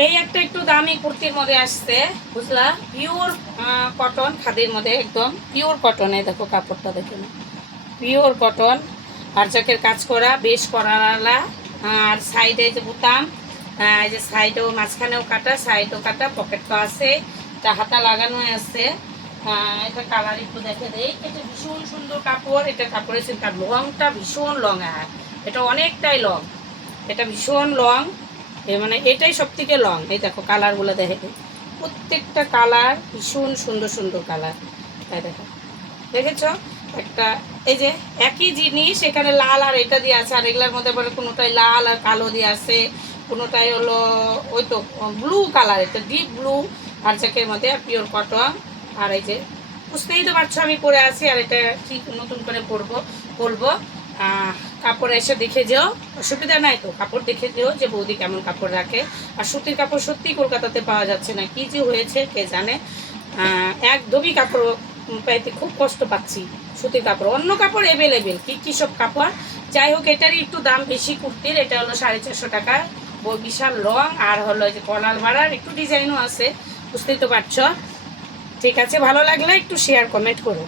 এই একটা একটু দামি কুর্তির মধ্যে আসছে, বুঝলা, পিওর কটন খাদির মধ্যে, একদম পিওর কটনে, দেখো কাপড়টা দেখে না, পিওর কটন, হারজাকের কাজ করা, বেশ করালা, আর সাইডে যে বুতাম, এই যে সাইডেও মাঝখানেও কাটা, সাইডও কাটা, পকেট তো আছে, এটা হাতা লাগানো আছে। এটা কালার একটু দেখে দেই, এটা ভীষণ সুন্দর কাপড়, এটা কাপড়ের চিন্তা, লংটা ভীষণ লং, এটা অনেকটাই লং, এটা ভীষণ লং, মানে এটাই সব থেকে লং। এই দেখো কালারগুলো দেখে, প্রত্যেকটা কালার ভীষণ সুন্দর সুন্দর কালার। এই দেখো, দেখেছ একটা, এই যে একই জিনিস এখানে লাল আর এটা দিয়ে আছে, আর এগুলোর মধ্যে আবার কোনোটাই লাল আর কালো দিয়ে আছে, কোনোটাই হলো ওই তো ব্লু কালার, এটা ডিপ ব্লু আর জ্যাকের মধ্যে, আর পিওর কটন। আর এই যে বুঝতেই তো পারছো আমি পরে আছি, আর এটা ঠিক নতুন করে পরবো। কাপড় এসে দেখে যেও, অসুবিধা নাই তো, কাপড় দেখে যেও যে বৌদি কেমন কাপড় রাখে। আর সুতির কাপড় সত্যি কলকাতাতে পাওয়া যাচ্ছে না, কি যে হয়েছে কে জানে, একদমই কাপড় পাইতে খুব কষ্ট পাচ্ছি। সুতির কাপড়, অন্য কাপড় অ্যাভেলেবেল, কী সব কাপড়। যাই হোক, এটারই একটু দাম বেশি কুর্তির, এটা হলো 450 টাকা, বিশাল রং, আর হলো যে কলার ভাড়ার একটু ডিজাইনও আছে, বুঝতেই তো পারছো। ঠিক আছে, ভালো লাগলে একটু শেয়ার কমেন্ট করো।